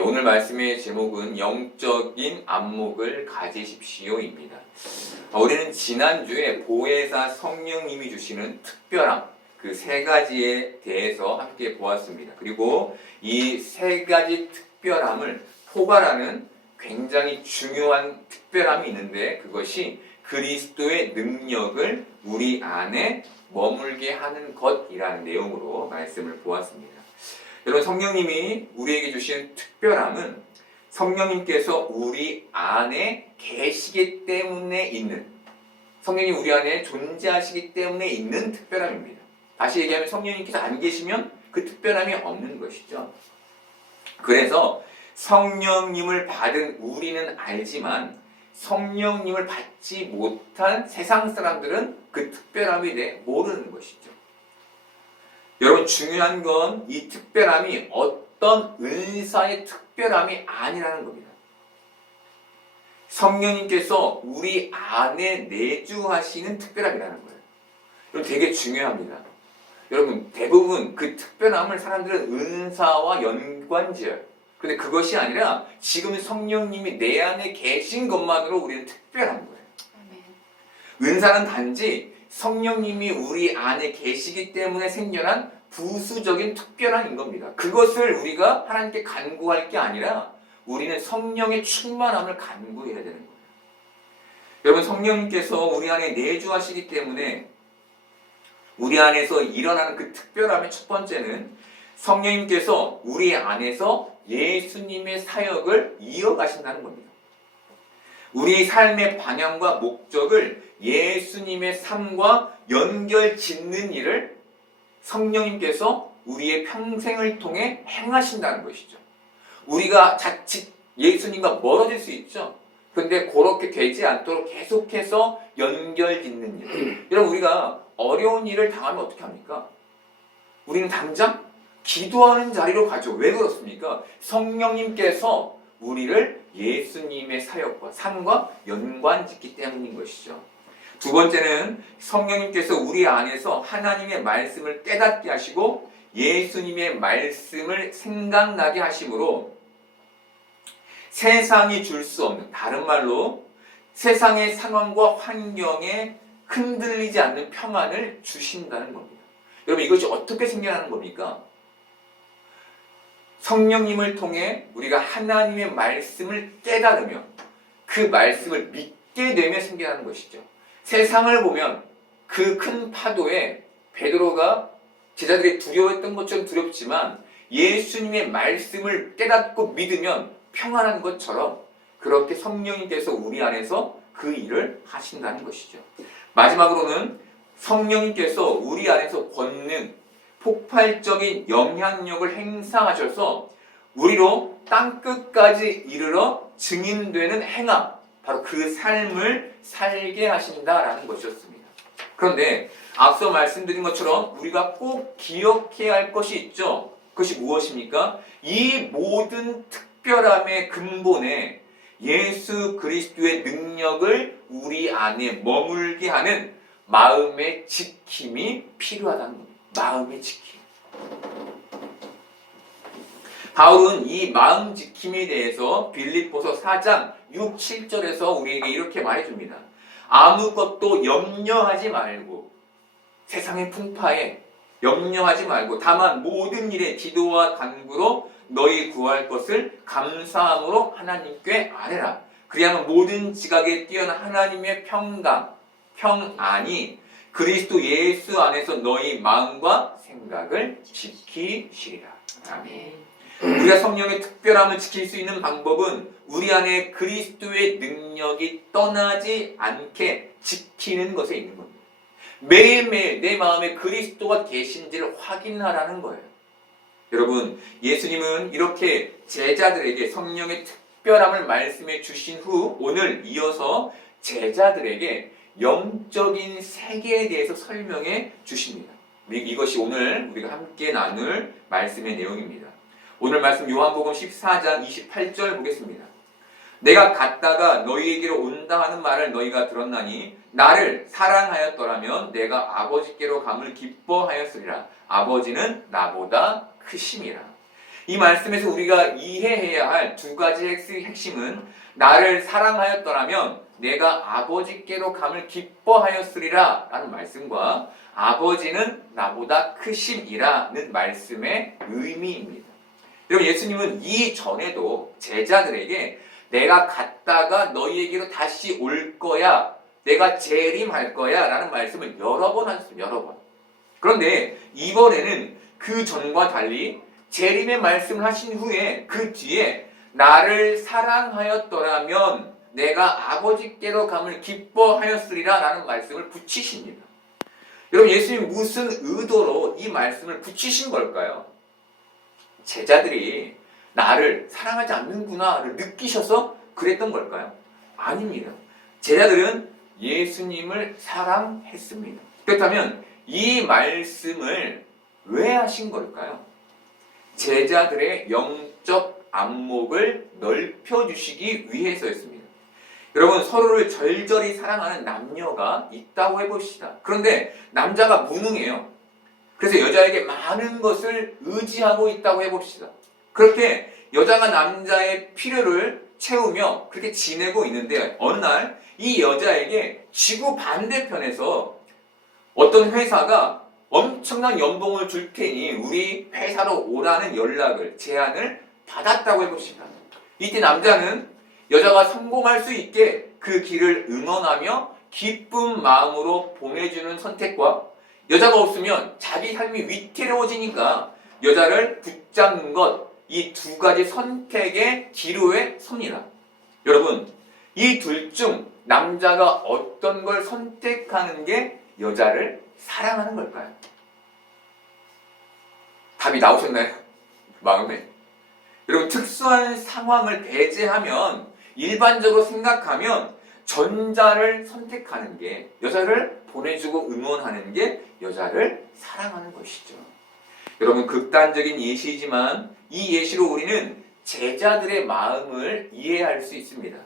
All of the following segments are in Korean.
오늘 말씀의 제목은 영적인 안목을 가지십시오입니다. 우리는 지난주에 보혜사 성령님이 주시는 특별함, 그 세 가지에 대해서 함께 보았습니다. 그리고 이 세 가지 특별함을 포괄하는 굉장히 중요한 특별함이 있는데, 그것이 그리스도의 능력을 우리 안에 머물게 하는 것이라는 내용으로 말씀을 보았습니다. 여러분, 성령님이 우리에게 주신 특별함은 성령님께서 우리 안에 계시기 때문에 있는, 성령님 우리 안에 존재하시기 때문에 있는 특별함입니다. 다시 얘기하면 성령님께서 안 계시면 그 특별함이 없는 것이죠. 그래서 성령님을 받은 우리는 알지만 성령님을 받지 못한 세상 사람들은 그 특별함에 대해 모르는 것이죠. 여러분, 중요한 건 이 특별함이 어떤 은사의 특별함이 아니라는 겁니다. 성령님께서 우리 안에 내주하시는 특별함이라는 거예요. 여러분, 되게 중요합니다. 여러분, 대부분 그 특별함을 사람들은 은사와 연관지어요. 그런데 그것이 아니라 지금 성령님이 내 안에 계신 것만으로 우리는 특별한 거예요. 은사는 단지 성령님이 우리 안에 계시기 때문에 생겨난 부수적인 특별함인 겁니다. 그것을 우리가 하나님께 간구할 게 아니라 우리는 성령의 충만함을 간구해야 되는 거예요. 여러분, 성령님께서 우리 안에 내주하시기 때문에 우리 안에서 일어나는 그 특별함의 첫 번째는 성령님께서 우리 안에서 예수님의 사역을 이어가신다는 겁니다. 우리 삶의 방향과 목적을 예수님의 삶과 연결 짓는 일을 성령님께서 우리의 평생을 통해 행하신다는 것이죠. 우리가 자칫 예수님과 멀어질 수 있죠. 그런데 그렇게 되지 않도록 계속해서 연결 짓는 일. 여러분, 우리가 어려운 일을 당하면 어떻게 합니까? 우리는 당장 기도하는 자리로 가죠. 왜 그렇습니까? 성령님께서 우리를 예수님의 사역과 삶과 연관짓기 때문인 것이죠. 두 번째는 성령님께서 우리 안에서 하나님의 말씀을 깨닫게 하시고 예수님의 말씀을 생각나게 하심으로 세상이 줄 수 없는, 다른 말로 세상의 상황과 환경에 흔들리지 않는 평안을 주신다는 겁니다. 여러분, 이것이 어떻게 생겨나는 겁니까? 성령님을 통해 우리가 하나님의 말씀을 깨달으며 그 말씀을 믿게 되며 생겨나는 것이죠. 세상을 보면 그 큰 파도에 베드로가 제자들이 두려워했던 것처럼 두렵지만 예수님의 말씀을 깨닫고 믿으면 평안한 것처럼 그렇게 성령님께서 우리 안에서 그 일을 하신다는 것이죠. 마지막으로는 성령님께서 우리 안에서 권능, 폭발적인 영향력을 행사하셔서 우리로 땅끝까지 이르러 증인되는 행함, 바로 그 삶을 살게 하신다라는 것이었습니다. 그런데 앞서 말씀드린 것처럼 우리가 꼭 기억해야 할 것이 있죠. 그것이 무엇입니까? 이 모든 특별함의 근본에 예수 그리스도의 능력을 우리 안에 머물게 하는 마음의 지킴이 필요하다는 겁니다. 마음의 지킴. 바울은 이 마음 지킴에 대해서 빌립보서 4장 6, 7절에서 우리에게 이렇게 말해줍니다. 아무것도 염려하지 말고, 세상의 풍파에 염려하지 말고, 다만 모든 일에 기도와 간구로 너희 구할 것을 감사함으로 하나님께 아뢰라. 그리하면 모든 지각에 뛰어난 하나님의 평안이 그리스도 예수 안에서 너희 마음과 생각을 지키시리라. 아멘. 우리가 성령의 특별함을 지킬 수 있는 방법은 우리 안에 그리스도의 능력이 떠나지 않게 지키는 것에 있는 겁니다. 매일매일 내 마음에 그리스도가 계신지를 확인하라는 거예요. 여러분, 예수님은 이렇게 제자들에게 성령의 특별함을 말씀해 주신 후 오늘 이어서 제자들에게 영적인 세계에 대해서 설명해 주십니다. 이것이 오늘 우리가 함께 나눌 말씀의 내용입니다. 오늘 말씀 요한복음 14장 28절 보겠습니다. 내가 갔다가 너희에게로 온다 하는 말을 너희가 들었나니 나를 사랑하였더라면 내가 아버지께로 감을 기뻐하였으리라. 아버지는 나보다 크심이라. 이 말씀에서 우리가 이해해야 할 두 가지 핵심은 나를 사랑하였더라면 내가 아버지께로 감을 기뻐하였으리라 라는 말씀과 아버지는 나보다 크심이라는 말씀의 의미입니다. 여러분, 예수님은 이전에도 제자들에게 내가 갔다가 너희에게로 다시 올 거야, 내가 재림할 거야 라는 말씀을 여러 번 하셨습니다. 여러 번. 그런데 이번에는 그 전과 달리 재림의 말씀을 하신 후에 그 뒤에 나를 사랑하였더라면 내가 아버지께로 감을 기뻐하였으리라 라는 말씀을 붙이십니다. 여러분, 예수님 무슨 의도로 이 말씀을 붙이신 걸까요? 제자들이 나를 사랑하지 않는구나를 느끼셔서 그랬던 걸까요? 아닙니다. 제자들은 예수님을 사랑했습니다. 그렇다면 이 말씀을 왜 하신 걸까요? 제자들의 영적 안목을 넓혀주시기 위해서였습니다. 여러분, 서로를 절절히 사랑하는 남녀가 있다고 해봅시다. 그런데 남자가 무능해요. 그래서 여자에게 많은 것을 의지하고 있다고 해봅시다. 그렇게 여자가 남자의 필요를 채우며 그렇게 지내고 있는데 어느 날 이 여자에게 지구 반대편에서 어떤 회사가 엄청난 연봉을 줄 테니 우리 회사로 오라는 제안을 받았다고 해봅시다. 이때 남자는 여자가 성공할 수 있게 그 길을 응원하며 기쁜 마음으로 보내주는 선택과 여자가 없으면 자기 삶이 위태로워지니까 여자를 붙잡는 것, 이 두 가지 선택의 기로에 섭니다. 여러분, 이 둘 중 남자가 어떤 걸 선택하는 게 여자를 사랑하는 걸까요? 답이 나오셨나요? 마음에. 여러분, 특수한 상황을 배제하면, 일반적으로 생각하면 전자를 선택하는 게, 여자를 보내주고 응원하는 게 여자를 사랑하는 것이죠. 여러분, 극단적인 예시이지만 이 예시로 우리는 제자들의 마음을 이해할 수 있습니다.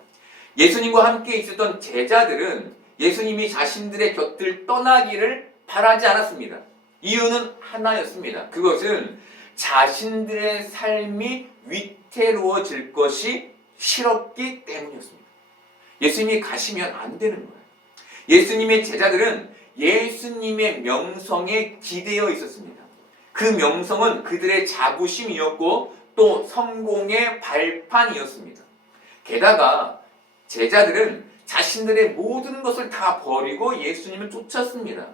예수님과 함께 있었던 제자들은 예수님이 자신들의 곁을 떠나기를 바라지 않았습니다. 이유는 하나였습니다. 그것은 자신들의 삶이 위태로워질 것이 싫었기 때문이었습니다. 예수님이 가시면 안 되는 거예요. 예수님의 제자들은 예수님의 명성에 기대어 있었습니다. 그 명성은 그들의 자부심이었고 또 성공의 발판이었습니다. 게다가 제자들은 자신들의 모든 것을 다 버리고 예수님을 쫓았습니다.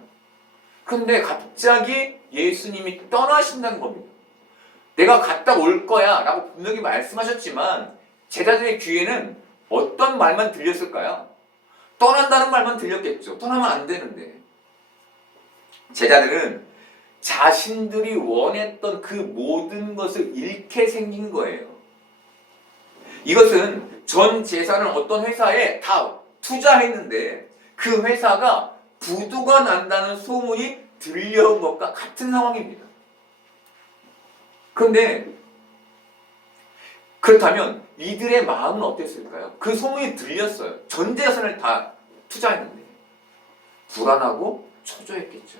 그런데 갑자기 예수님이 떠나신다는 겁니다. 내가 갔다 올 거야 라고 분명히 말씀하셨지만 제자들의 귀에는 어떤 말만 들렸을까요? 떠난다는 말만 들렸겠죠. 떠나면 안 되는데. 제자들은 자신들이 원했던 그 모든 것을 잃게 생긴 거예요. 이것은 전 재산을 어떤 회사에 다 투자했는데 그 회사가 부도가 난다는 소문이 들려온 것과 같은 상황입니다. 그런데 그렇다면 이들의 마음은 어땠을까요? 그 소문이 들렸어요. 전 재산을 다 투자했는데 불안하고 초조했겠죠.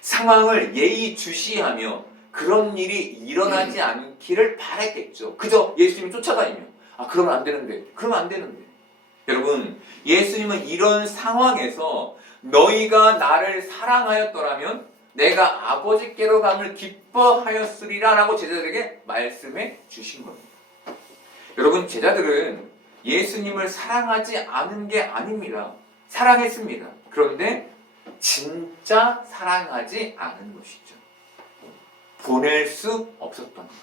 상황을 예의주시하며 그런 일이 일어나지 않기를 바랬겠죠. 그저 예수님을 쫓아다니며 그러면 안 되는데, 그러면 안 되는데. 여러분, 예수님은 이런 상황에서 너희가 나를 사랑하였더라면 내가 아버지께로 감을 기뻐하였으리라 라고 제자들에게 말씀해 주신 겁니다. 여러분, 제자들은 예수님을 사랑하지 않은 게 아닙니다. 사랑했습니다. 그런데 진짜 사랑하지 않은 것이죠. 보낼 수 없었던 것.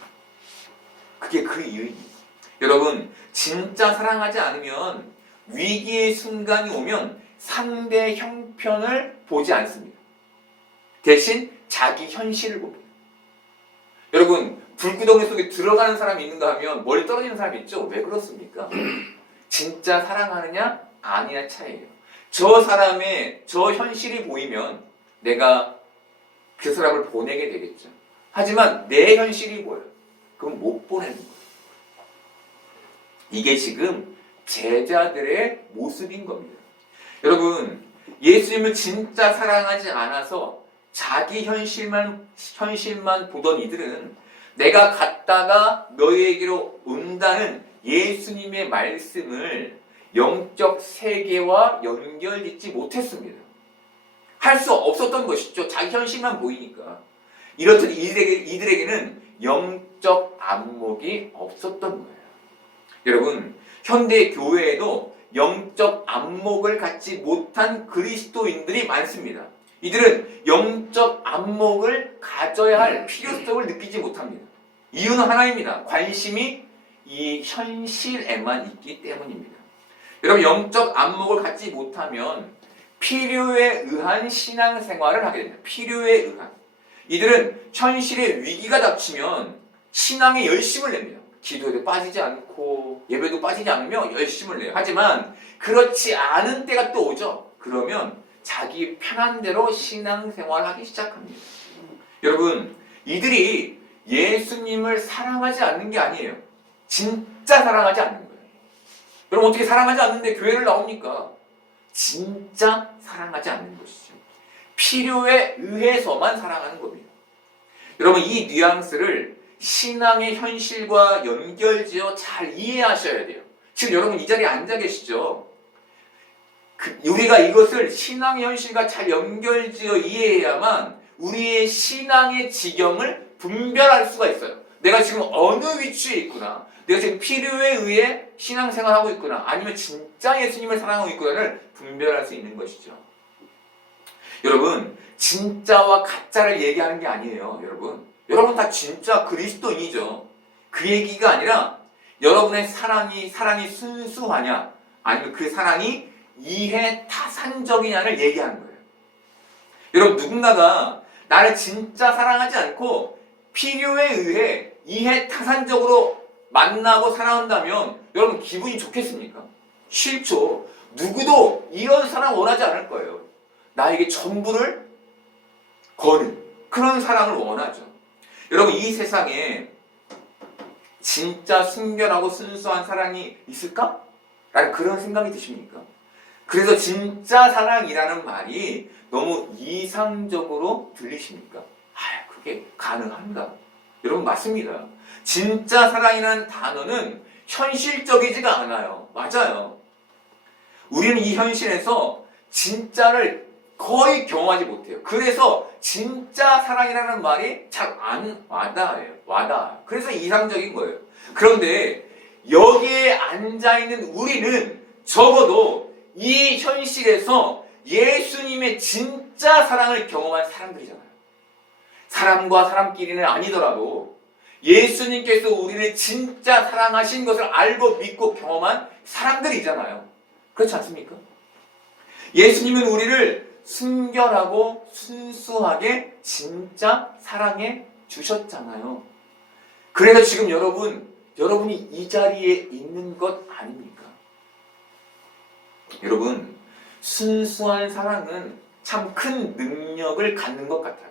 그게 그 이유입니다. 여러분, 진짜 사랑하지 않으면 위기의 순간이 오면 상대 형편을 보지 않습니다. 대신 자기 현실을 봅니다. 여러분, 불구덩이 속에 들어가는 사람이 있는가 하면 멀리 떨어지는 사람이 있죠. 왜 그렇습니까? 진짜 사랑하느냐 아니냐 차이예요. 저 사람의 저 현실이 보이면 내가 그 사람을 보내게 되겠죠. 하지만 내 현실이 보여요. 그럼 못 보내는 거예요. 이게 지금 제자들의 모습인 겁니다. 여러분, 예수님을 진짜 사랑하지 않아서 자기 현실만 보던 이들은 내가 갔다가 너희에게로 온다는 예수님의 말씀을 영적 세계와 연결짓지 못했습니다. 할 수 없었던 것이죠. 자기 현실만 보이니까. 이렇듯 이들에게는 영적 안목이 없었던 거예요. 여러분, 현대 교회에도 영적 안목을 갖지 못한 그리스도인들이 많습니다. 이들은 영적 안목을 가져야 할 필요성을 느끼지 못합니다. 이유는 하나입니다. 관심이 이 현실에만 있기 때문입니다. 여러분, 영적 안목을 갖지 못하면 필요에 의한 신앙생활을 하게 됩니다. 필요에 의한. 이들은 현실에 위기가 닥치면 신앙에 열심을 냅니다. 기도에도 빠지지 않고 예배도 빠지지 않으며 열심을 내요. 하지만 그렇지 않은 때가 또 오죠. 그러면 자기 편한 대로 신앙생활을 하기 시작합니다. 여러분, 이들이 예수님을 사랑하지 않는 게 아니에요. 진짜 사랑하지 않는 거예요. 여러분, 어떻게 사랑하지 않는데 교회를 나옵니까? 진짜 사랑하지 않는 것이죠. 필요에 의해서만 사랑하는 겁니다. 여러분, 이 뉘앙스를 신앙의 현실과 연결지어 잘 이해하셔야 돼요. 지금 여러분 이 자리에 앉아 계시죠? 우리가 이것을 신앙의 현실과 잘 연결지어 이해해야만 우리의 신앙의 지경을 분별할 수가 있어요. 내가 지금 어느 위치에 있구나, 내가 지금 필요에 의해 신앙생활하고 있구나, 아니면 진짜 예수님을 사랑하고 있구나를 분별할 수 있는 것이죠. 여러분, 진짜와 가짜를 얘기하는 게 아니에요. 여러분 다 진짜 그리스도인이죠. 그 얘기가 아니라 여러분의 사랑이 순수하냐, 아니면 그 사랑이 이해 타산적이냐를 얘기하는 거예요. 여러분, 누군가가 나를 진짜 사랑하지 않고 필요에 의해 이해 타산적으로 만나고 사랑한다면 여러분 기분이 좋겠습니까? 싫죠. 누구도 이런 사랑 원하지 않을 거예요. 나에게 전부를 거는 그런 사랑을 원하죠. 여러분, 이 세상에 진짜 순결하고 순수한 사랑이 있을까? 라는 그런 생각이 드십니까? 그래서 진짜 사랑이라는 말이 너무 이상적으로 들리십니까? 그게 가능한가? 여러분, 맞습니다. 진짜 사랑이라는 단어는 현실적이지가 않아요. 맞아요. 우리는 이 현실에서 진짜를 거의 경험하지 못해요. 그래서 진짜 사랑이라는 말이 잘 안 와닿아요. 그래서 이상적인 거예요. 그런데 여기에 앉아있는 우리는 적어도 이 현실에서 예수님의 진짜 사랑을 경험한 사람들이잖아요. 사람과 사람끼리는 아니더라도 예수님께서 우리를 진짜 사랑하신 것을 알고 믿고 경험한 사람들이잖아요. 그렇지 않습니까? 예수님은 우리를 순결하고 순수하게 진짜 사랑해 주셨잖아요. 그래서 지금 여러분이 이 자리에 있는 것 아닙니까? 여러분, 순수한 사랑은 참 큰 능력을 갖는 것 같아요.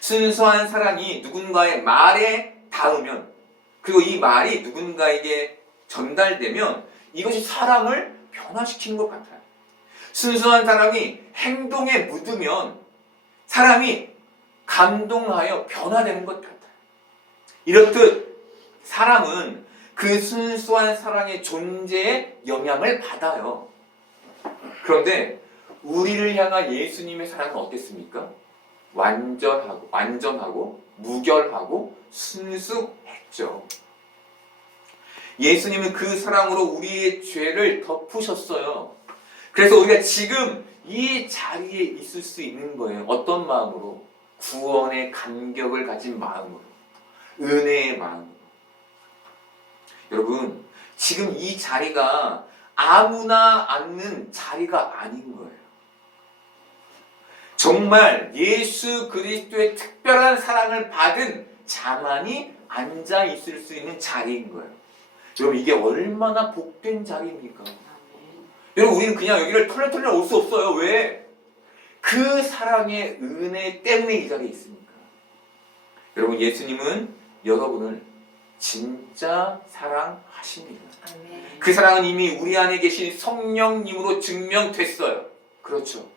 순수한 사랑이 누군가의 말에 닿으면, 그리고 이 말이 누군가에게 전달되면 이것이 사랑을 변화시키는 것 같아요. 순수한 사람이 행동에 묻으면 사람이 감동하여 변화되는 것 같아요. 이렇듯 사람은 그 순수한 사랑의 존재에 영향을 받아요. 그런데 우리를 향한 예수님의 사랑은 어땠습니까? 완전하고 무결하고 순수했죠. 예수님은 그 사랑으로 우리의 죄를 덮으셨어요. 그래서 우리가 지금 이 자리에 있을 수 있는 거예요. 어떤 마음으로? 구원의 감격을 가진 마음으로, 은혜의 마음으로. 여러분, 지금 이 자리가 아무나 앉는 자리가 아닌 거예요. 정말 예수 그리스도의 특별한 사랑을 받은 자만이 앉아 있을 수 있는 자리인 거예요. 여러분, 이게 얼마나 복된 자리입니까? 여러분, 우리는 그냥 여기를 털레털레 올 수 없어요. 왜? 그 사랑의 은혜 때문에 이 자리에 있습니까? 여러분, 예수님은 여러분을 진짜 사랑하십니다. 아멘. 그 사랑은 이미 우리 안에 계신 성령님으로 증명됐어요. 그렇죠.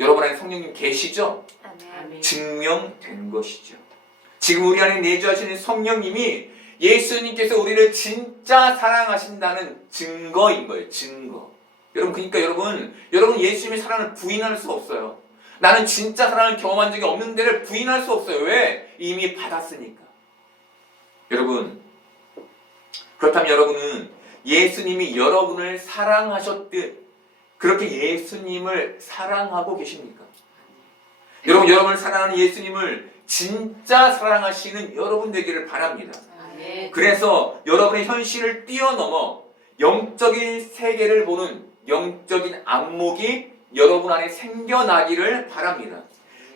여러분 안에 성령님 계시죠? 아멘. 증명된 것이죠. 지금 우리 안에 내주하시는 성령님이 예수님께서 우리를 진짜 사랑하신다는 증거인 거예요. 증거. 그러니까 여러분 예수님의 사랑을 부인할 수 없어요. 나는 진짜 사랑을 경험한 적이 없는 데를 부인할 수 없어요. 왜? 이미 받았으니까. 여러분, 그렇다면 여러분은 예수님이 여러분을 사랑하셨듯 그렇게 예수님을 사랑하고 계십니까? 여러분을 사랑하는 예수님을 진짜 사랑하시는 여러분 되기를 바랍니다. 그래서 여러분의 현실을 뛰어넘어 영적인 세계를 보는 영적인 안목이 여러분 안에 생겨나기를 바랍니다.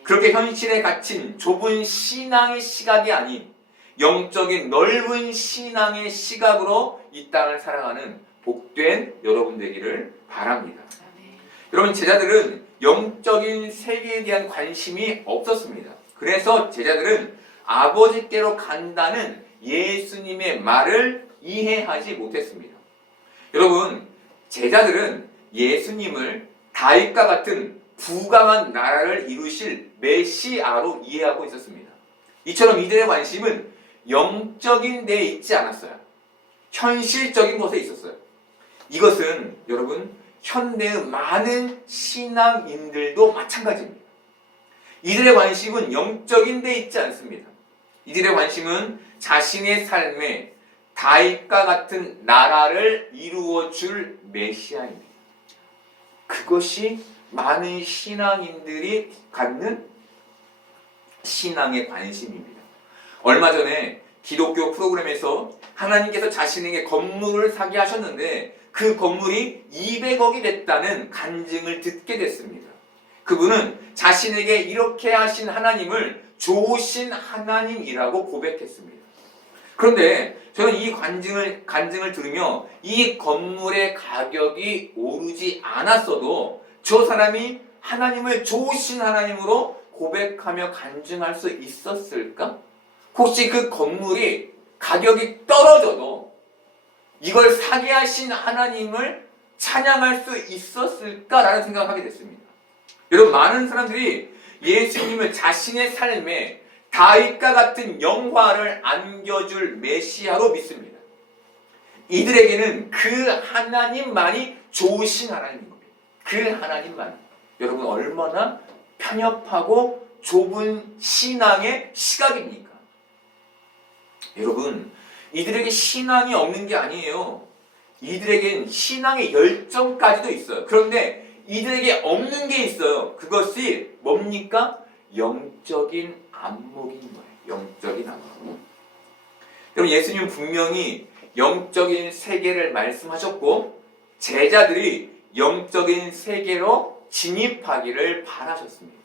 그렇게 현실에 갇힌 좁은 신앙의 시각이 아닌 영적인 넓은 신앙의 시각으로 이 땅을 살아가는 복된 여러분 되기를 바랍니다. 여러분, 제자들은 영적인 세계에 대한 관심이 없었습니다. 그래서 제자들은 아버지께로 간다는 예수님의 말을 이해하지 못했습니다. 여러분, 제자들은 예수님을 다윗과 같은 부강한 나라를 이루실 메시아로 이해하고 있었습니다. 이처럼 이들의 관심은 영적인 데에 있지 않았어요. 현실적인 것에 있었어요. 이것은 여러분 현대의 많은 신앙인들도 마찬가지입니다. 이들의 관심은 영적인 데 있지 않습니다. 이들의 관심은 자신의 삶에 다윗과 같은 나라를 이루어줄 메시아입니다. 그것이 많은 신앙인들이 갖는 신앙의 관심입니다. 얼마 전에 기독교 프로그램에서 하나님께서 자신에게 건물을 사게 하셨는데 그 건물이 200억이 됐다는 간증을 듣게 됐습니다. 그분은 자신에게 이렇게 하신 하나님을 좋으신 하나님이라고 고백했습니다. 그런데 저는 이 간증을 들으며 이 건물의 가격이 오르지 않았어도 저 사람이 하나님을 좋으신 하나님으로 고백하며 간증할 수 있었을까? 혹시 그 건물이 가격이 떨어져도 이걸 사게 하신 하나님을 찬양할 수 있었을까라는 생각을 하게 됐습니다. 여러분, 많은 사람들이 예수님을 자신의 삶에 다윗과 같은 영화를 안겨줄 메시아로 믿습니다. 이들에게는 그 하나님만이 좋으신 하나님인 겁니다. 그 하나님만. 여러분, 얼마나 편협하고 좁은 신앙의 시각입니까? 여러분, 이들에게 신앙이 없는 게 아니에요. 이들에겐 신앙의 열정까지도 있어요. 그런데 이들에게 없는 게 있어요. 그것이 뭡니까? 영적인 안목인 거예요. 영적인 안목. 여러분, 예수님은 분명히 영적인 세계를 말씀하셨고 제자들이 영적인 세계로 진입하기를 바라셨습니다.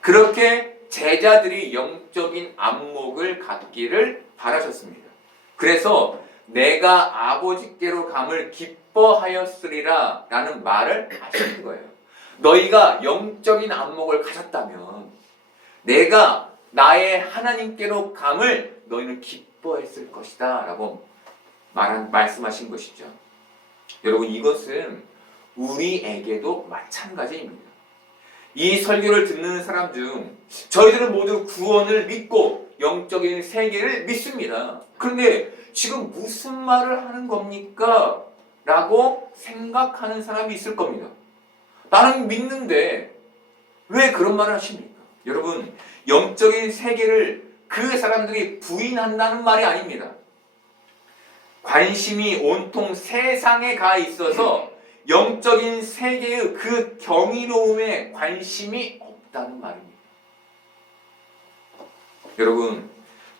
그렇게 제자들이 영적인 안목을 갖기를 바라셨습니다. 그래서 내가 아버지께로 감을 기뻐하였으리라 라는 말을 하시는 거예요. 너희가 영적인 안목을 가졌다면 내가 나의 하나님께로 감을 너희는 기뻐했을 것이다 라고 말씀하신 것이죠. 여러분, 이것은 우리에게도 마찬가지입니다. 이 설교를 듣는 사람 중 저희들은 모두 구원을 믿고 영적인 세계를 믿습니다. 그런데 지금 무슨 말을 하는 겁니까? 라고 생각하는 사람이 있을 겁니다. 나는 믿는데 왜 그런 말을 하십니까? 여러분, 영적인 세계를 그 사람들이 부인한다는 말이 아닙니다. 관심이 온통 세상에 가 있어서 영적인 세계의 그 경이로움에 관심이 없다는 말입니다. 여러분,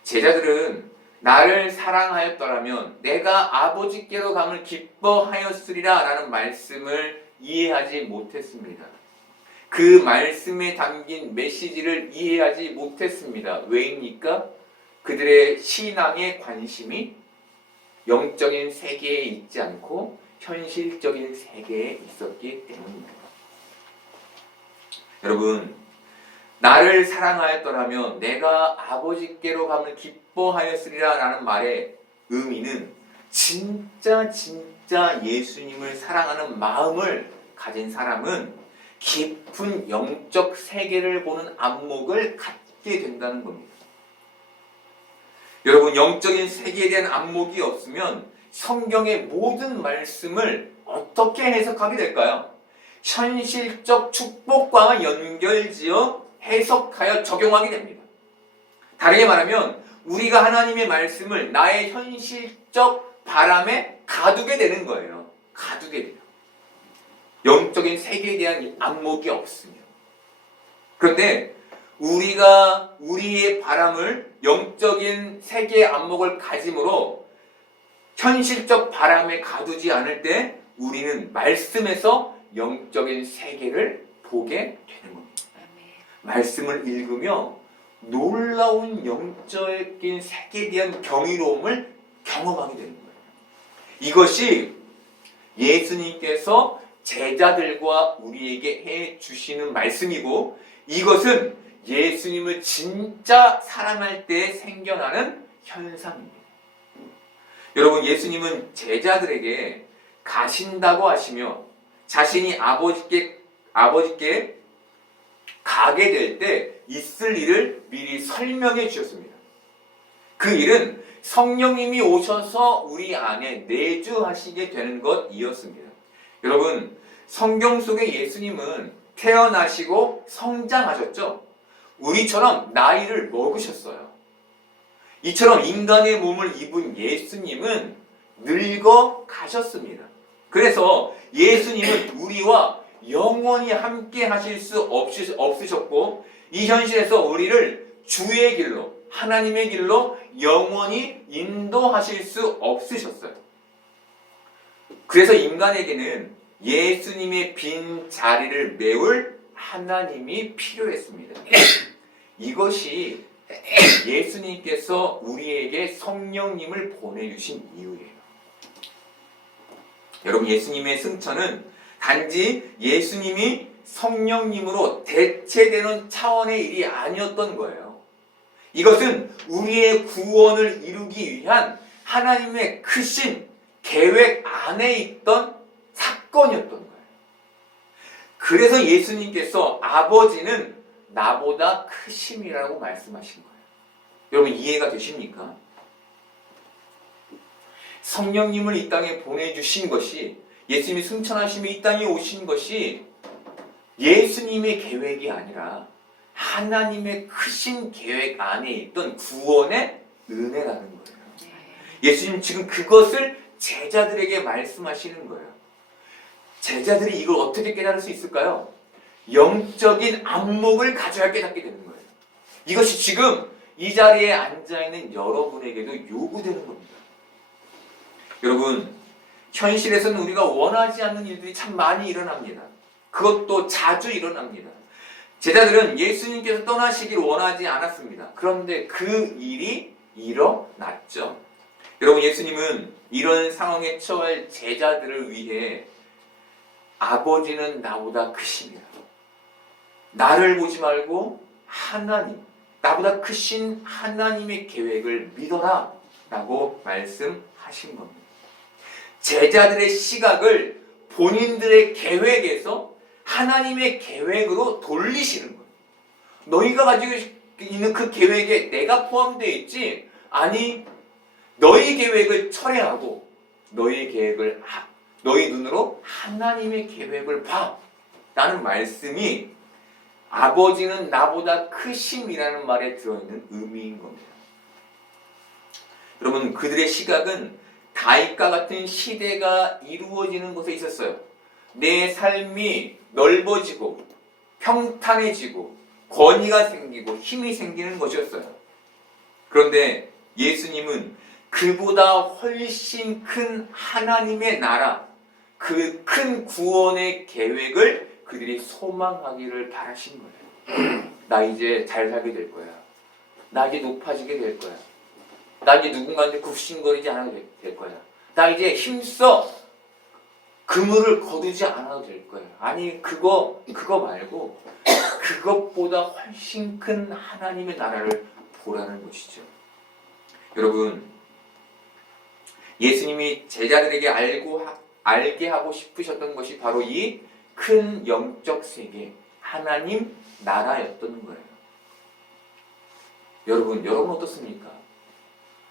제자들은 나를 사랑하였더라면 내가 아버지께로 감을 기뻐하였으리라 라는 말씀을 이해하지 못했습니다. 그 말씀에 담긴 메시지를 이해하지 못했습니다. 왜입니까? 그들의 신앙의 관심이 영적인 세계에 있지 않고 현실적인 세계에 있었기 때문입니다. 여러분, 나를 사랑하였더라면 내가 아버지께로 감을 기뻐하였으리라 라는 말의 의미는 진짜 예수님을 사랑하는 마음을 가진 사람은 깊은 영적 세계를 보는 안목을 갖게 된다는 겁니다. 여러분, 영적인 세계에 대한 안목이 없으면 성경의 모든 말씀을 어떻게 해석하게 될까요? 현실적 축복과 연결지어 해석하여 적용하게 됩니다. 다르게 말하면 우리가 하나님의 말씀을 나의 현실적 바람에 가두게 되는 거예요. 가두게 돼요. 영적인 세계에 대한 안목이 없으면. 그런데 우리가 우리의 바람을 영적인 세계의 안목을 가짐으로 현실적 바람에 가두지 않을 때 우리는 말씀에서 영적인 세계를 보게 되는 겁니다. 말씀을 읽으며 놀라운 영적인 세계에 대한 경이로움을 경험하게 되는 거예요. 이것이 예수님께서 제자들과 우리에게 해 주시는 말씀이고, 이것은 예수님을 진짜 사랑할 때 생겨나는 현상입니다. 여러분, 예수님은 제자들에게 가신다고 하시며 자신이 아버지께 가게 될 때 있을 일을 미리 설명해 주셨습니다. 그 일은 성령님이 오셔서 우리 안에 내주하시게 되는 것이었습니다. 여러분, 성경 속에 예수님은 태어나시고 성장하셨죠? 우리처럼 나이를 먹으셨어요. 이처럼 인간의 몸을 입은 예수님은 늙어 가셨습니다. 그래서 예수님은 우리와 영원히 함께 하실 수 없으셨고, 이 현실에서 우리를 주의 길로, 하나님의 길로 영원히 인도하실 수 없으셨어요. 그래서 인간에게는 예수님의 빈 자리를 메울 하나님이 필요했습니다. 이것이 예수님께서 우리에게 성령님을 보내주신 이유예요. 여러분, 예수님의 승천은 단지 예수님이 성령님으로 대체되는 차원의 일이 아니었던 거예요. 이것은 우리의 구원을 이루기 위한 하나님의 크신 계획 안에 있던 사건이었던 거예요. 그래서 예수님께서 아버지는 나보다 크심이라고 말씀하신 거예요. 여러분, 이해가 되십니까? 성령님을 이 땅에 보내주신 것이, 예수님이 승천하시며 이 땅에 오신 것이 예수님의 계획이 아니라 하나님의 크신 계획 안에 있던 구원의 은혜라는 거예요. 예수님 지금 그것을 제자들에게 말씀하시는 거예요. 제자들이 이걸 어떻게 깨달을 수 있을까요? 영적인 안목을 가져야 깨닫게 되는 거예요. 이것이 지금 이 자리에 앉아있는 여러분에게도 요구되는 겁니다. 여러분, 현실에서는 우리가 원하지 않는 일들이 참 많이 일어납니다. 그것도 자주 일어납니다. 제자들은 예수님께서 떠나시기를 원하지 않았습니다. 그런데 그 일이 일어났죠. 여러분, 예수님은 이런 상황에 처할 제자들을 위해 아버지는 나보다 크십니다. 나를 보지 말고 하나님, 나보다 크신 하나님의 계획을 믿어라 라고 말씀하신 겁니다. 제자들의 시각을 본인들의 계획에서 하나님의 계획으로 돌리시는 거예요. 너희가 가지고 있는 그 계획에 내가 포함되어 있지? 아니, 너희 계획을 철회하고 너희 계획을 너희 눈으로 하나님의 계획을 봐 라는 말씀이 아버지는 나보다 크심이라는 말에 들어있는 의미인 겁니다. 여러분, 그들의 시각은 다윗과 같은 시대가 이루어지는 곳에 있었어요. 내 삶이 넓어지고 평탄해지고 권위가 생기고 힘이 생기는 것이었어요. 그런데 예수님은 그보다 훨씬 큰 하나님의 나라, 그 큰 구원의 계획을 그들이 소망하기를 바라신 거예요. 나 이제 잘 살게 될 거야. 나 이제 높아지게 될 거야. 나 이제 누군가한테 굽신거리지 않아도 될 거야. 나 이제 힘써 그물을 거두지 않아도 될 거야. 아니, 그거 말고 그것보다 훨씬 큰 하나님의 나라를 보라는 것이죠. 여러분, 예수님이 제자들에게 알게 하고 싶으셨던 것이 바로 이 큰 영적 세계, 하나님 나라였던 거예요. 여러분 어떻습니까?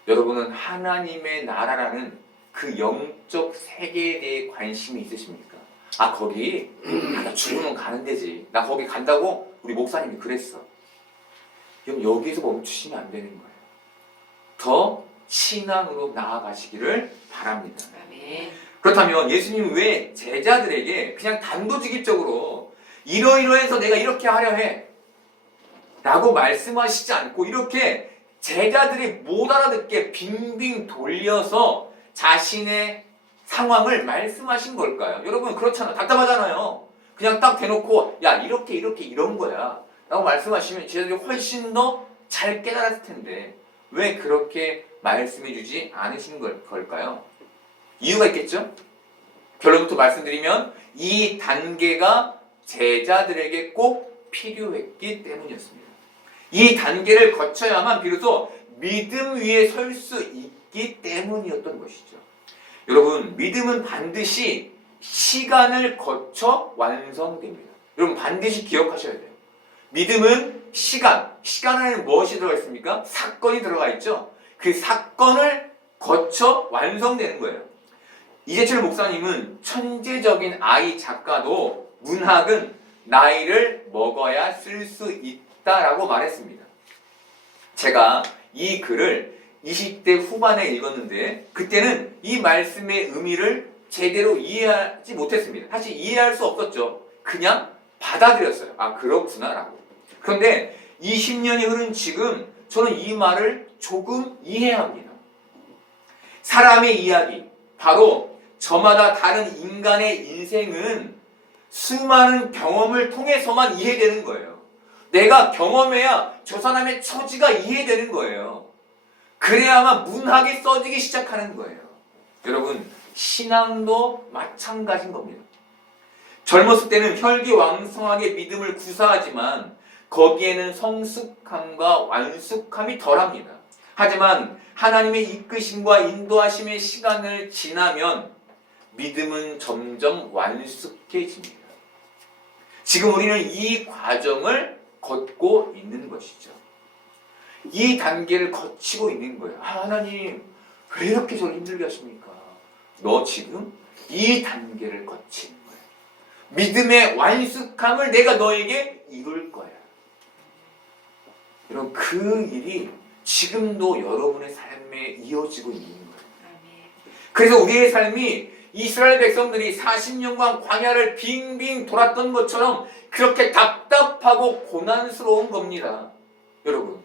여러분은 하나님의 나라라는 그 영적 세계에 대해 관심이 있으십니까? 아, 거기 나 죽으면 가는 데지. 나 거기 간다고 우리 목사님이 그랬어. 그럼 여기서 멈추시면 안 되는 거예요. 더 신앙으로 나아가시기를 바랍니다. 아멘. 그렇다면 예수님은 왜 제자들에게 그냥 단도직입적으로 이러이러해서 내가 이렇게 하려 해 라고 말씀하시지 않고 이렇게 제자들이 못 알아듣게 빙빙 돌려서 자신의 상황을 말씀하신 걸까요? 여러분 그렇잖아요. 답답하잖아요. 그냥 딱 대놓고 야 이렇게 이런 거야 라고 말씀하시면 제자들이 훨씬 더 잘 깨달았을 텐데 왜 그렇게 말씀해 주지 않으신 걸까요? 이유가 있겠죠? 결론부터 말씀드리면 이 단계가 제자들에게 꼭 필요했기 때문이었습니다. 이 단계를 거쳐야만 비로소 믿음 위에 설 수 있기 때문이었던 것이죠. 여러분, 믿음은 반드시 시간을 거쳐 완성됩니다. 여러분 반드시 기억하셔야 돼요. 믿음은 시간 안에 무엇이 들어가 있습니까? 사건이 들어가 있죠. 그 사건을 거쳐 완성되는 거예요. 이재철 목사님은 천재적인 아이 작가도 문학은 나이를 먹어야 쓸 수 있다라고 말했습니다. 제가 이 글을 20대 후반에 읽었는데 그때는 이 말씀의 의미를 제대로 이해하지 못했습니다. 사실 이해할 수 없었죠. 그냥 받아들였어요. 아, 그렇구나라고. 그런데 20년이 흐른 지금 저는 이 말을 조금 이해합니다. 사람의 이야기, 바로 저마다 다른 인간의 인생은 수많은 경험을 통해서만 이해되는 거예요. 내가 경험해야 저 사람의 처지가 이해되는 거예요. 그래야만 문학이 써지기 시작하는 거예요. 여러분, 신앙도 마찬가지인 겁니다. 젊었을 때는 혈기왕성하게 믿음을 구사하지만 거기에는 성숙함과 완숙함이 덜합니다. 하지만 하나님의 이끄심과 인도하심의 시간을 지나면 믿음은 점점 완숙해집니다. 지금 우리는 이 과정을 걷고 있는 것이죠. 이 단계를 거치고 있는 거예요. 아, 하나님 왜 이렇게 저를 힘들게 하십니까? 너 지금 이 단계를 거치는 거예요. 믿음의 완숙함을 내가 너에게 이룰 거야. 여러분 그 일이 지금도 여러분의 삶에 이어지고 있는 거예요. 그래서 우리의 삶이 이스라엘 백성들이 40년간 광야를 빙빙 돌았던 것처럼 그렇게 답답하고 고난스러운 겁니다. 여러분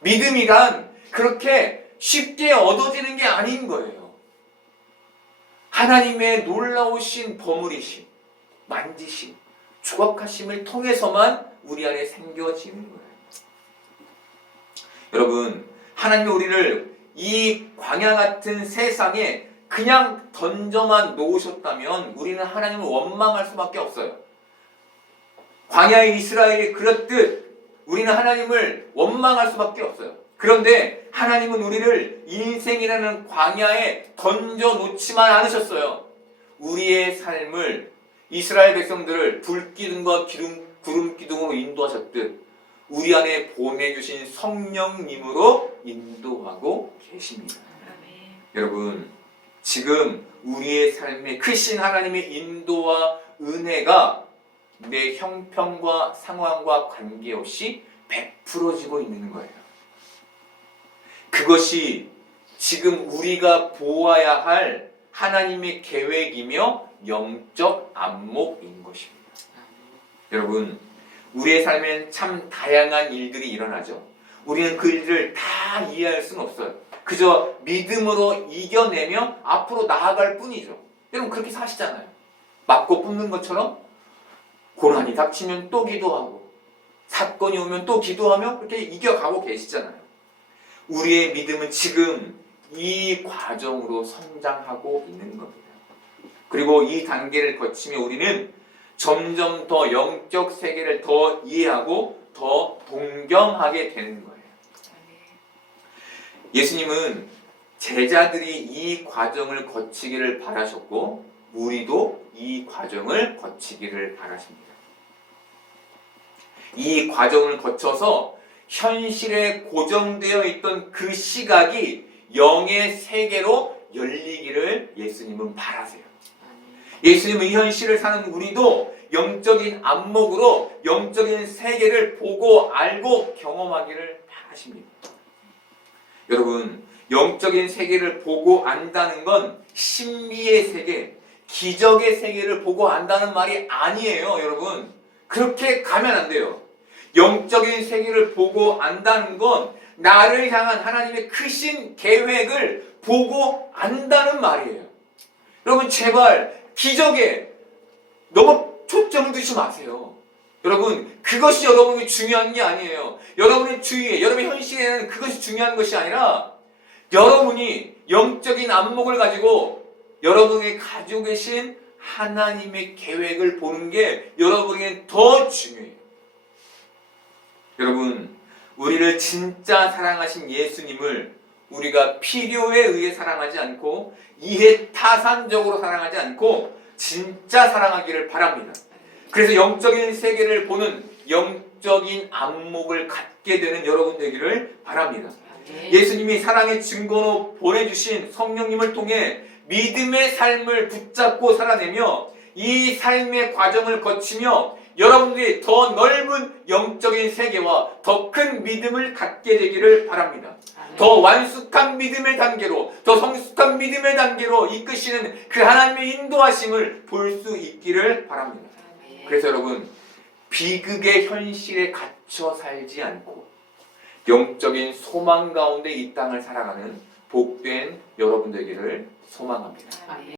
믿음이란 그렇게 쉽게 얻어지는 게 아닌 거예요. 하나님의 놀라우신 버무리심, 만지심, 조각하심을 통해서만 우리 안에 생겨지는 거예요. 여러분, 하나님이 우리를 이 광야 같은 세상에 그냥 던져만 놓으셨다면 우리는 하나님을 원망할 수밖에 없어요. 광야의 이스라엘이 그렇듯 우리는 하나님을 원망할 수밖에 없어요. 그런데 하나님은 우리를 인생이라는 광야에 던져놓지만 않으셨어요. 우리의 삶을 이스라엘 백성들을 불기둥과 구름기둥으로 인도하셨듯 우리 안에 보내주신 성령님으로 인도하고 계십니다. 여러분, 지금 우리의 삶에 크신 하나님의 인도와 은혜가 내 형편과 상황과 관계없이 베풀어지고 있는 거예요. 그것이 지금 우리가 보아야 할 하나님의 계획이며 영적 안목인 것입니다. 여러분, 우리의 삶엔 참 다양한 일들이 일어나죠. 우리는 그 일들을 다 이해할 수는 없어요. 그저 믿음으로 이겨내며 앞으로 나아갈 뿐이죠. 여러분 그렇게 사시잖아요. 맞고 뽑는 것처럼 고난이 닥치면 또 기도하고 사건이 오면 또 기도하며 그렇게 이겨가고 계시잖아요. 우리의 믿음은 지금 이 과정으로 성장하고 있는 겁니다. 그리고 이 단계를 거치며 우리는 점점 더 영적 세계를 더 이해하고 더 동경하게 되는 거예요. 예수님은 제자들이 이 과정을 거치기를 바라셨고 우리도 이 과정을 거치기를 바라십니다. 이 과정을 거쳐서 현실에 고정되어 있던 그 시각이 영의 세계로 열리기를 예수님은 바라세요. 예수님은 이 현실을 사는 우리도 영적인 안목으로 영적인 세계를 보고 알고 경험하기를 바라십니다. 여러분, 영적인 세계를 보고 안다는 건 신비의 세계, 기적의 세계를 보고 안다는 말이 아니에요. 여러분, 그렇게 가면 안 돼요. 영적인 세계를 보고 안다는 건 나를 향한 하나님의 크신 계획을 보고 안다는 말이에요. 여러분, 제발 기적에 너무 초점을 두지 마세요. 여러분, 그것이 여러분에게 중요한 게 아니에요. 여러분의 주위에, 여러분의 현실에는 그것이 중요한 것이 아니라 여러분이 영적인 안목을 가지고 여러분에게 가지고 계신 하나님의 계획을 보는 게 여러분에게 더 중요해요. 여러분, 우리를 진짜 사랑하신 예수님을 우리가 필요에 의해 사랑하지 않고 이해타산적으로 사랑하지 않고 진짜 사랑하기를 바랍니다. 그래서 영적인 세계를 보는 영적인 안목을 갖게 되는 여러분 되기를 바랍니다. 예수님이 사랑의 증거로 보내주신 성령님을 통해 믿음의 삶을 붙잡고 살아내며 이 삶의 과정을 거치며 여러분들이 더 넓은 영적인 세계와 더 큰 믿음을 갖게 되기를 바랍니다. 더 완숙한 믿음의 단계로, 더 성숙한 믿음의 단계로 이끄시는 그 하나님의 인도하심을 볼 수 있기를 바랍니다. 그래서 여러분, 비극의 현실에 갇혀 살지 않고 영적인 소망 가운데 이 땅을 살아가는 복된 여러분 되기를 소망합니다.